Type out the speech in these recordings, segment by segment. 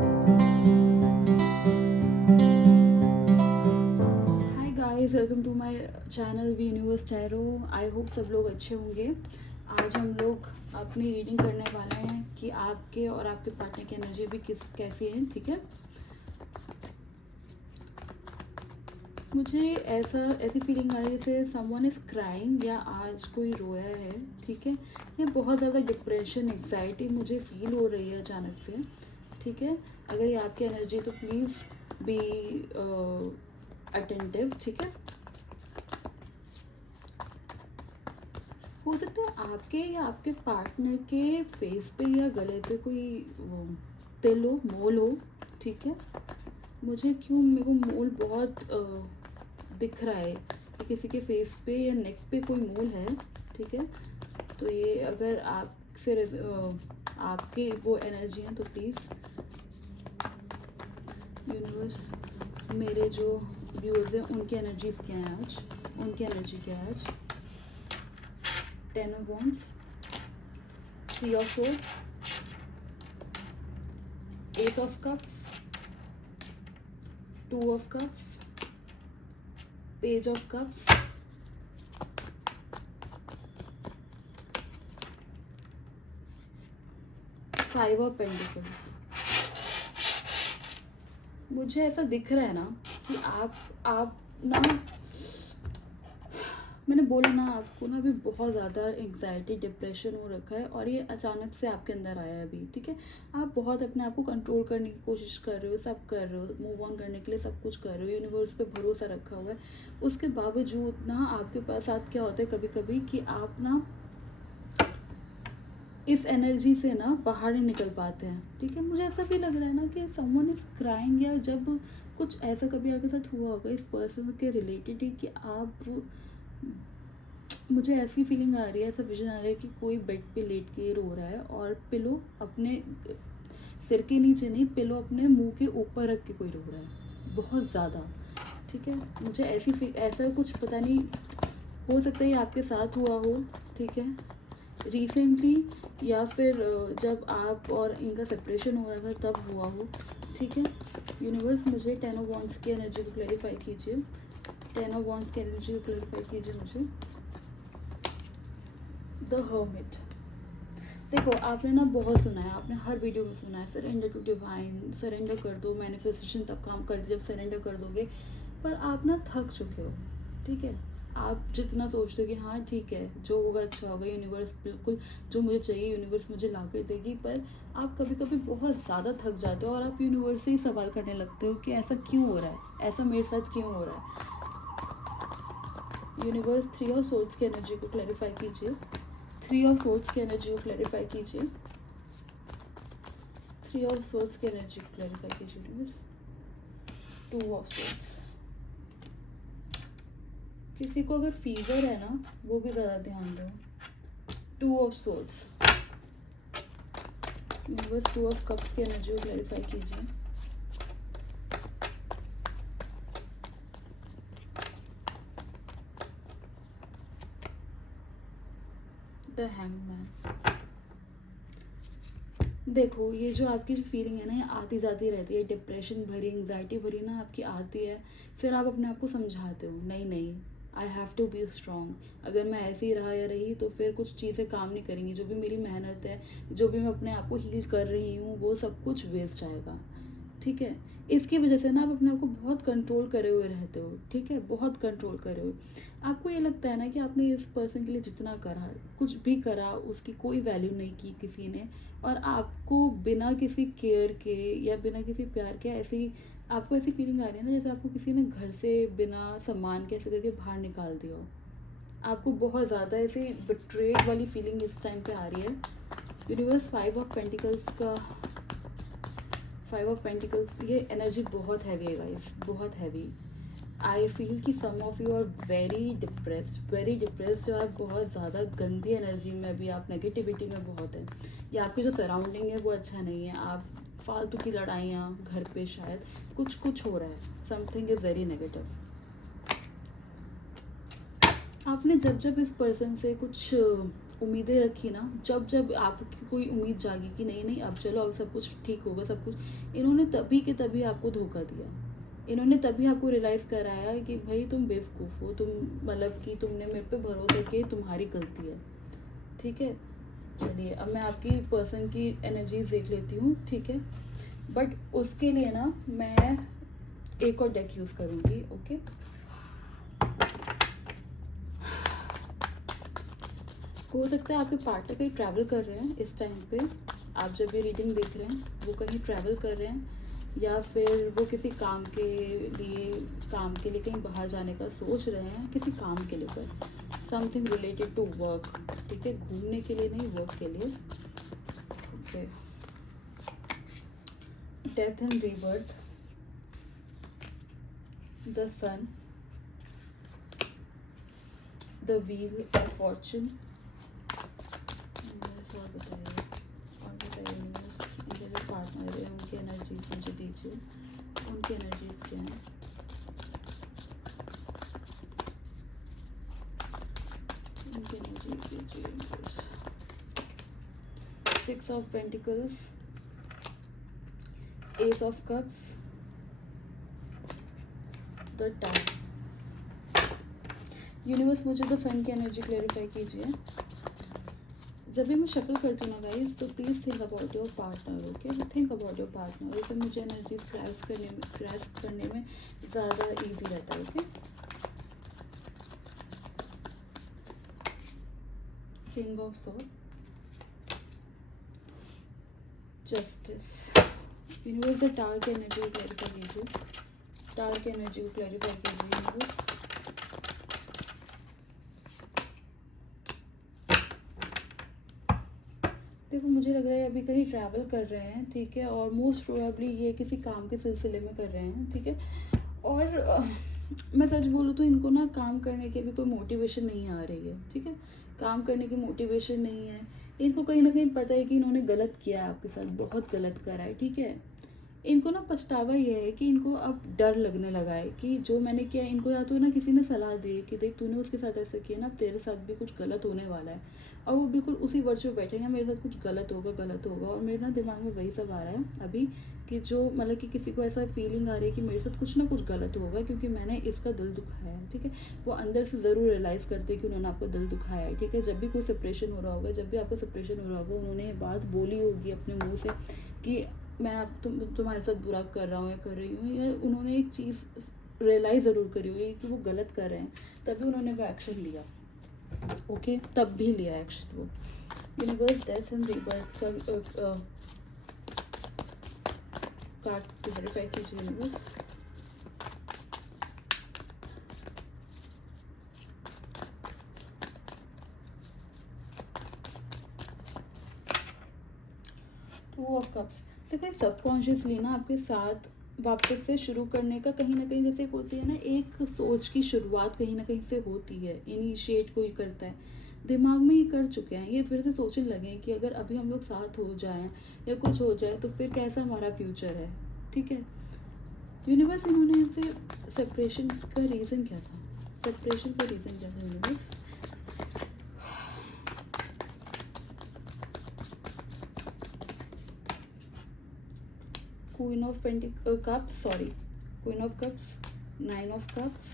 Hi guys, welcome to my channel V Universe Tarot. I hope सब लोग अच्छे होंगे। आज हम लोग अपनी रीडिंग करने वाले हैं कि आपके और आपके पार्टनर की एनर्जी भी कैसी है। ठीक है, मुझे ऐसी फीलिंग आ रही है जैसे समवन इज क्राइंग या आज कोई रोया है। ठीक है, ये बहुत ज़्यादा डिप्रेशन एग्जाइटी मुझे फील हो रही है अचानक से। ठीक है, अगर ये आपकी एनर्जी है तो प्लीज़ बी अटेंटिव। ठीक है, हो सकता है आपके या आपके पार्टनर के फेस पे या गले पे कोई तिल हो, मोल हो। ठीक है, मेरे को मोल बहुत दिख रहा है कि किसी के फेस पे या नेक पे कोई मोल है। ठीक है, तो ये अगर आपकी वो एनर्जी है तो प्लीज़ यूनिवर्स, मेरे जो व्यूअर्स हैं उनकी एनर्जीज क्या है आज, उनकी एनर्जी क्या है आज। 10 of Wands, 3 of Swords, Ace of Cups, 2 of Cups, Page of Cups, 5 of Pentacles। मुझे ऐसा दिख रहा है ना कि आप ना, मैंने बोला ना आपको ना, अभी बहुत ज़्यादा एंग्जाइटी डिप्रेशन हो रखा है और ये अचानक से आपके अंदर आया है अभी। ठीक है, आप बहुत अपने आप को कंट्रोल करने की कोशिश कर रहे हो, सब कर रहे हो, मूव ऑन करने के लिए सब कुछ कर रहे हो, यूनिवर्स पे भरोसा रखा हुआ है। उसके बावजूद ना आपके पास साथ क्या होता है कभी कभी कि आप ना इस एनर्जी से ना बाहर नहीं निकल पाते हैं। ठीक है, मुझे ऐसा भी लग रहा है ना कि समवन इज क्राइंग, या जब कुछ ऐसा कभी आपके साथ हुआ होगा इस पर्सन के रिलेटेड ही कि आप, मुझे ऐसी फीलिंग आ रही है, ऐसा विजन आ रहा है कि कोई बेड पे लेट के रो रहा है और पिलो अपने सिर के नीचे नहीं, पिलो अपने मुंह के ऊपर रख के कोई रो रहा है बहुत ज़्यादा। ठीक है, मुझे ऐसा कुछ पता नहीं, हो सकता है ये आपके साथ हुआ हो। ठीक है, रिसेंटली या फिर जब आप और इनका सेपरेशन हो रहा था तब हुआ हो। ठीक है, यूनिवर्स मुझे 10 ऑफ वॉन्ड्स की एनर्जी को क्लैरिफाई कीजिए। 10 ऑफ वॉन्ड्स की एनर्जी को क्लैरिफाई कीजिए मुझे। The hermit. देखो, आपने ना बहुत सुना है, आपने हर वीडियो में सुना है सरेंडर टू डिवाइन, सरेंडर कर दो, मैनिफेस्टेशन तब काम कर जब सरेंडर कर दोगे। पर आप ना थक चुके हो। ठीक है, आप जितना सोचते हो कि हाँ ठीक है जो होगा अच्छा होगा, यूनिवर्स बिल्कुल जो मुझे चाहिए यूनिवर्स मुझे ला कर देगी, पर आप कभी कभी बहुत ज़्यादा थक जाते हो और आप यूनिवर्स से ही सवाल करने लगते हो कि ऐसा क्यों हो रहा है, ऐसा मेरे साथ क्यों हो रहा है। यूनिवर्स 3 ऑफ सोर्ड्स की एनर्जी को क्लैरिफाई कीजिए। 3 ऑफ सोर्ड्स की एनर्जी को क्लैरिफाई कीजिए। 3 ऑफ सोर्ड्स की एनर्जी को क्लैरिफाई कीजिए यूनिवर्स। 2 of swords. किसी को अगर फीवर है ना वो भी ज़्यादा ध्यान दो। 2 of swords. Universe 2 of cups की एनर्जी को क्लैरिफाई कीजिए। The hangman. देखो, ये जो आपकी जो फीलिंग है ना ये आती जाती रहती है, डिप्रेशन भरी, एंग्जाइटी भरी ना आपकी आती है। फिर आप अपने आप को समझाते हो नहीं नहीं, I have to be strong. अगर मैं ऐसे ही रहा या रही तो फिर कुछ चीज़ें काम नहीं करेंगी, जो भी मेरी मेहनत है, जो भी मैं अपने आप को हील कर रही हूँ वो सब कुछ वेस्ट जाएगा। ठीक है, इसकी वजह से ना आप अपने आप को बहुत कंट्रोल करे हुए रहते हो। ठीक है, बहुत कंट्रोल करे हुए। आपको ये लगता है ना कि आपने इस पर्सन के लिए जितना करा, कुछ भी करा, उसकी कोई वैल्यू नहीं की किसी ने, और आपको बिना किसी केयर के या बिना किसी प्यार के ऐसी, आपको ऐसी फीलिंग आ रही है ना जैसे आपको किसी ने घर से बिना सम्मान के ऐसे करके बाहर निकाल दिया हो। आपको बहुत ज़्यादा ऐसी बिट्रेड वाली फीलिंग इस टाइम पे आ रही है। यूनिवर्स 5 ऑफ पेंटिकल्स का, 5 ऑफ पेंटिकल्स, ये एनर्जी बहुत हैवी है गाइस, बहुत हैवी। आई फील कि some of you are very depressed, very depressed, जो आप बहुत ज़्यादा गंदी एनर्जी में भी, आप नेगेटिविटी में बहुत है, या आपकी जो सराउंडिंग है वो अच्छा नहीं है, आप फालतू की लड़ाइयाँ घर पे शायद कुछ हो रहा है, समथिंग इज़ वेरी नेगेटिव। आपने जब जब इस पर्सन से कुछ उम्मीदें रखी ना, जब जब आपकी कोई उम्मीद जागी कि नहीं नहीं अब चलो अब सब कुछ ठीक होगा सब कुछ, इन्होंने तभी के तभी आपको धोखा दिया। इन्होंने तभी आपको रियलाइज़ कराया कि भाई तुम बेवकूफ़ हो, तुम मतलब कि तुमने मेरे पे भरोसा किया, तुम्हारी गलती है। ठीक है, चलिए अब मैं आपकी पर्सन की एनर्जीज देख लेती हूँ। ठीक है, बट उसके लिए ना मैं एक और डेक यूज़ करूँगी। ओके, हो सकता है आपके पार्टनर कहीं ट्रैवल कर रहे हैं इस टाइम पे, आप जब ये रीडिंग देख रहे हैं वो कहीं ट्रैवल कर रहे हैं, या फिर वो किसी काम के लिए कहीं बाहर जाने का सोच रहे हैं, किसी काम के लिए पर समथिंग रिलेटेड टू वर्क। ठीक है, घूमने के लिए नहीं, वर्क के लिए। Okay, death and rebirth, the sun, the wheel of fortune. और बताइए इनके जो पार्टनर है उनकी एनर्जीज मुझे दीजिए, उनकी एनर्जीज क्या हैं। उनकी एनर्जीज दीजिए। 6 of pentacles, S of cups, the time. Universe मुझे द सन की एनर्जी क्लैरिफाई कीजिए। जब भी मैं शक्ल करती हूँ ना गाइस, तो please think about your partner. Okay, think about your partner, उससे मुझे एनर्जी ग्रैस्प करने में ज़्यादा इजी रहता है। Okay, king of sword, justice. Universe the tower की एनर्जी को क्लैरिफाई कीजिए, टावर की एनर्जी को क्लैरिफाई कीजिए यूनिवर्स। देखो मुझे लग रहा है अभी कहीं ट्रैवल कर रहे हैं। ठीक है, और मोस्ट प्रोबेबली ये किसी काम के सिलसिले में कर रहे हैं। ठीक है, और मैं सच बोलूँ तो इनको ना काम करने की अभी कोई मोटिवेशन नहीं आ रही है। ठीक है, काम करने की मोटिवेशन नहीं है इनको। कहीं ना कहीं पता है कि इन्होंने गलत किया है आपके साथ, बहुत गलत करा है। ठीक है, इनको ना पछतावा ये है कि इनको अब डर लगने लगा है कि जो मैंने किया, इनको या तो ना किसी ने सलाह दी कि देख तूने उसके साथ ऐसा किया ना, अब तेरे साथ भी कुछ गलत होने वाला है, और वो बिल्कुल उसी वर्ष में बैठे हैं मेरे साथ कुछ गलत होगा। और मेरे ना दिमाग में वही सब आ रहा है अभी कि जो मतलब कि किसी को ऐसा फीलिंग आ रही है कि मेरे साथ कुछ ना कुछ गलत होगा क्योंकि मैंने इसका दिल दुखाया है। ठीक है, वो अंदर से ज़रूर रियलाइज़ करते हैं कि उन्होंने आपका दिल दुखाया है। ठीक है, जब भी कोई सेपरेशन हो रहा होगा, जब भी आपका सेपरेशन हो रहा होगा, उन्होंने ये बात बोली होगी अपने मुँह से कि मैं अब तुम्हारे साथ बुरा कर रहा हूँ या कर रही हूँ, या उन्होंने एक चीज़ रियलाइज़ ज़रूर करी हुई कि वो गलत कर रहे हैं, तभी उन्होंने वो एक्शन लिया। ओके, तब भी लिया एक्शन वो। यूनिवर्स डेथ एंड रीबर्थ का कार्ड क्लैरिफाई कीजिए यूनिवर्स। Two of cups. देखो सबकॉन्शियसली ना आपके साथ वापस से शुरू करने का कहीं ना कहीं जैसे होती है ना, एक सोच की शुरुआत कहीं ना कहीं से होती है, इनिशिएट कोई करता है, दिमाग में ये कर चुके हैं, ये फिर से सोचने लगे कि अगर अभी हम लोग साथ हो जाएं या कुछ हो जाए तो फिर कैसा हमारा फ्यूचर है। ठीक है, यूनिवर्स इन्होंने इनसे सेपरेशन का रीज़न क्या था, सेपरेशन का रीज़न क्या था universe. Queen of cups, queen of cups, 9 of cups,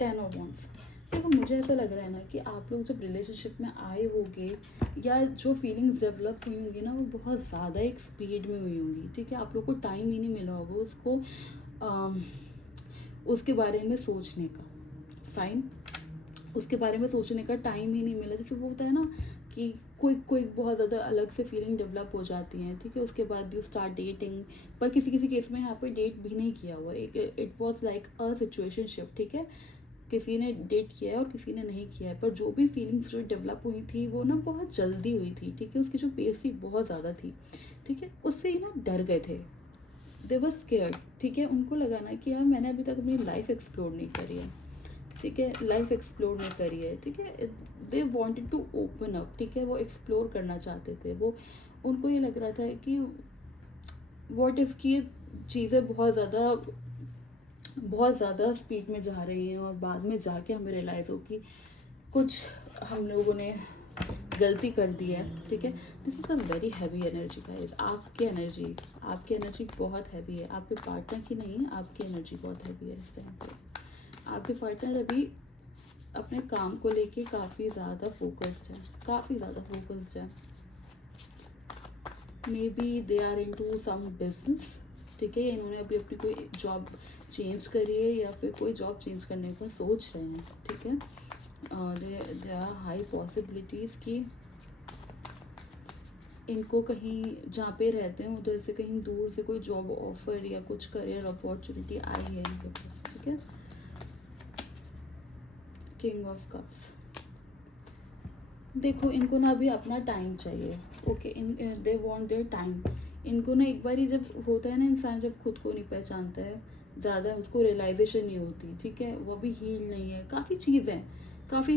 10 of wands. देखो मुझे ऐसा लग रहा है ना कि आप लोग जब रिलेशनशिप में आए होंगे या जो फीलिंग्स डेवलप हुई होंगी ना, वो बहुत ज़्यादा एक स्पीड में हुई होंगी। ठीक है, आप लोग को टाइम ही नहीं मिला होगा उसको उसके बारे में सोचने का। फाइन, उसके बारे में सोचने का टाइम ही नहीं मिला। जैसे वो होता है ना कि कोई बहुत ज़्यादा अलग से फीलिंग डेवलप हो जाती हैं। ठीक है, उसके बाद यू स्टार्ट डेटिंग, पर किसी किसी केस में यहाँ पे डेट भी नहीं किया हुआ, it was like a situationship. ठीक है, किसी ने डेट किया है और किसी ने नहीं किया है, पर जो भी फीलिंग्स जो डेवलप हुई थी वो ना बहुत जल्दी हुई थी। ठीक है, उसकी जो पेस थी बहुत ज़्यादा थी। ठीक है, उससे ही ना डर गए थे, दे वर स्केयर्ड। ठीक है, उनको लगा ना कि यार मैंने अभी तक अपनी लाइफ एक्सप्लोर नहीं करी है। ठीक है, लाइफ एक्सप्लोर नहीं करी है। ठीक है, they wanted to open up. ठीक है, वो एक्सप्लोर करना चाहते थे। वो उनको ये लग रहा था कि वॉट इफ़ की चीज़ें बहुत ज़्यादा स्पीड में जा रही हैं और बाद में जाके हमें रियलाइज़ हो कि कुछ हम लोगों ने गलती कर दी है, ठीक है। This is a very heavy energy guys. आपकी एनर्जी बहुत हैवी है, आपके पार्टनर की नहीं है, आपकी एनर्जी बहुत हैवी है इस टाइम पे। आपके पार्टनर अभी अपने काम को लेके काफ़ी ज़्यादा फोकस्ड है, maybe they are into some business, ठीक है। इन्होंने अभी अपनी कोई जॉब चेंज करी है या फिर कोई जॉब चेंज करने का सोच रहे हैं, ठीक है। दे आर हाई पॉसिबिलिटीज़ कि इनको कहीं जहाँ पे रहते हैं उधर से कहीं दूर से कोई जॉब ऑफर या कुछ करियर अपॉर्चुनिटी आई है इनके पास, ठीक है। किंग ऑफ कप्स, देखो इनको ना अभी अपना टाइम चाहिए, okay. They want their time. इनको ना एक बार ही जब होता है ना, इंसान जब खुद को नहीं पहचानता है, ज़्यादा उसको रियलाइजेशन नहीं होती, ठीक है। वो भी हील नहीं है, काफ़ी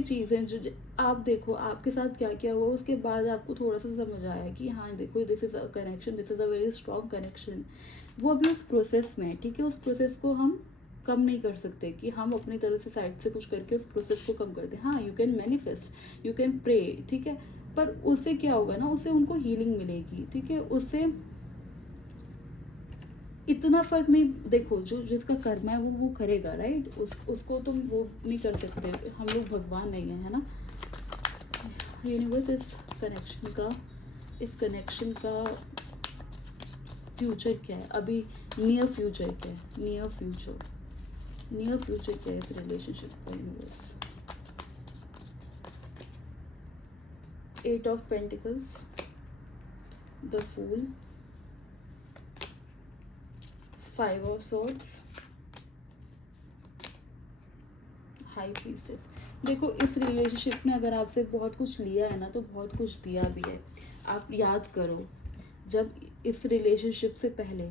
चीज़ें जो आप देखो आपके साथ क्या क्या हुआ, उसके बाद आपको थोड़ा सा समझ आया कि हाँ देखो this is a connection, this is a very strong connection. वो अभी उस प्रोसेस में है, ठीक है। उस प्रोसेस को हम कम नहीं कर सकते कि हम अपनी तरफ से साइड से कुछ करके उस प्रोसेस को कम कर दें। हाँ, you can manifest, you can pray, ठीक है। पर उससे क्या होगा ना, उससे उनको हीलिंग मिलेगी, ठीक है। उससे इतना फर्क नहीं, देखो जो जिसका कर्म है वो करेगा, राइट। उसको तुम वो नहीं कर सकते, हम लोग भगवान नहीं है ना। यूनिवर्स इस कनेक्शन का फ्यूचर क्या है अभी, नियर फ्यूचर क्या है, नियर फ्यूचर क्या है इस रिलेशनशिप का। Universe, 8 of pentacles, the fool, 5 of swords, high priestess. देखो इस रिलेशनशिप में अगर आपसे बहुत कुछ लिया है ना, तो बहुत कुछ दिया भी है। आप याद करो, जब इस रिलेशनशिप से पहले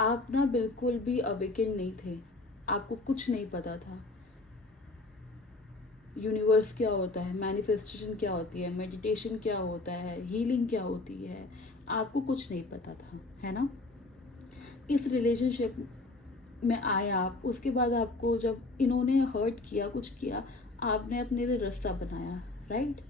आप ना बिल्कुल भी अवेकन नहीं थे, आपको कुछ नहीं पता था। यूनिवर्स क्या होता है, मैनिफेस्टेशन क्या होती है, मेडिटेशन क्या होता है, हीलिंग क्या होती है, आपको कुछ नहीं पता था, है ना। इस रिलेशनशिप में आए आप, उसके बाद आपको जब इन्होंने हर्ट किया, कुछ किया, आपने अपने लिए रास्ता बनाया, राइट।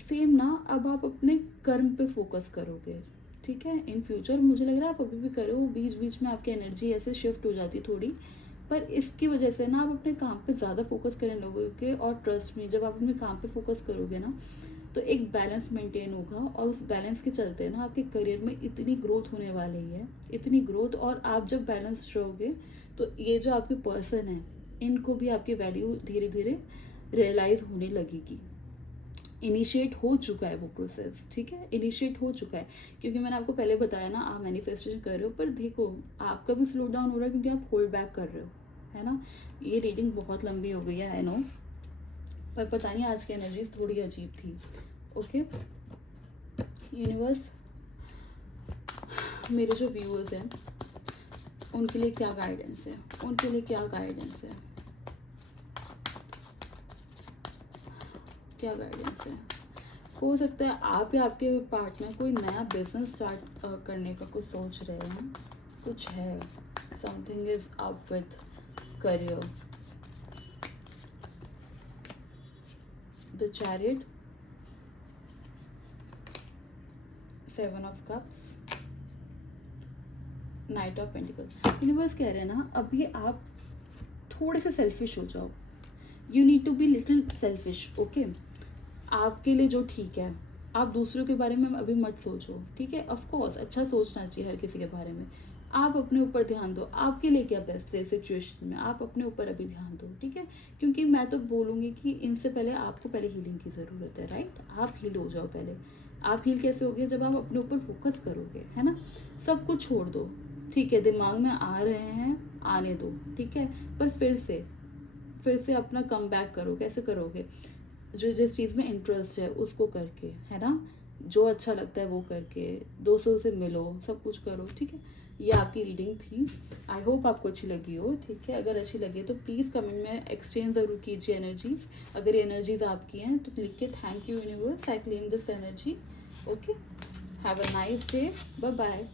सेम ना अब आप अपने कर्म पे फोकस करोगे, ठीक है। इन फ्यूचर मुझे लग रहा है आप अभी भी करो, बीच बीच में आपकी एनर्जी ऐसे शिफ्ट हो जाती है थोड़ी, पर इसकी वजह से ना आप अपने काम पे ज़्यादा फोकस करने लगोगे। और ट्रस्ट में जब आप अपने काम पे फोकस करोगे ना, तो एक बैलेंस मेंटेन होगा, और उस बैलेंस के चलते ना आपके करियर में इतनी ग्रोथ होने वाली है, इतनी ग्रोथ। और आप जब बैलेंस रहोगे तो ये जो आपके पर्सन है, इनको भी आपकी वैल्यू धीरे धीरे रियलाइज होने लगेगी। इनिशिएट हो चुका है वो प्रोसेस, ठीक है, इनिशिएट हो चुका है। क्योंकि मैंने आपको पहले बताया ना, आप मैनिफेस्टेशन कर रहे हो, पर देखो आपका भी स्लो डाउन हो रहा है क्योंकि आप होल्ड बैक कर रहे हो, है ना। ये रीडिंग बहुत लंबी हो गई है, आई नो, पर पता नहीं आज की एनर्जीज थोड़ी अजीब थी, ओके। यूनिवर्स, मेरे जो व्यूअर्स हैं उनके लिए क्या गाइडेंस है, क्या गाइडेंस है। हो सकता है आप या आपके पार्टनर कोई नया बिजनेस स्टार्ट करने का कुछ सोच रहे हैं, कुछ है, something is up with career. The chariot, 7 of cups, night of pentacle. Universe कह रहे हैं ना, अभी आप थोड़े से सेल्फिश हो जाओ, you need to be little selfish, okay. आपके लिए जो ठीक है, आप दूसरों के बारे में अभी मत सोचो, ठीक है। ऑफ कोर्स अच्छा सोचना चाहिए हर किसी के बारे में, आप अपने ऊपर ध्यान दो, आपके लिए क्या बेस्ट है सिचुएशन में, आप अपने ऊपर अभी ध्यान दो, ठीक है। क्योंकि मैं तो बोलूँगी कि इनसे पहले आपको पहले हीलिंग की ज़रूरत है, राइट। आप हील हो जाओ पहले। आप हील कैसे होगे, जब आप अपने ऊपर फोकस करोगे, है ना। सब कुछ छोड़ दो, ठीक है, दिमाग में आ रहे हैं आने दो, ठीक है। पर फिर से अपना कम बैक करो। कैसे करोगे, जो जिस चीज़ में इंटरेस्ट है उसको करके, है ना, जो अच्छा लगता है वो करके, दोस्तों से मिलो, सब कुछ करो, ठीक है। ये आपकी रीडिंग थी, आई होप आपको अच्छी लगी हो, ठीक है। अगर अच्छी लगी तो प्लीज़ कमेंट में एक्सचेंज ज़रूर कीजिए एनर्जीज। अगर ये एनर्जीज आपकी हैं तो लिख के thank you universe, I claim this energy, okay. Have a nice day, bye bye.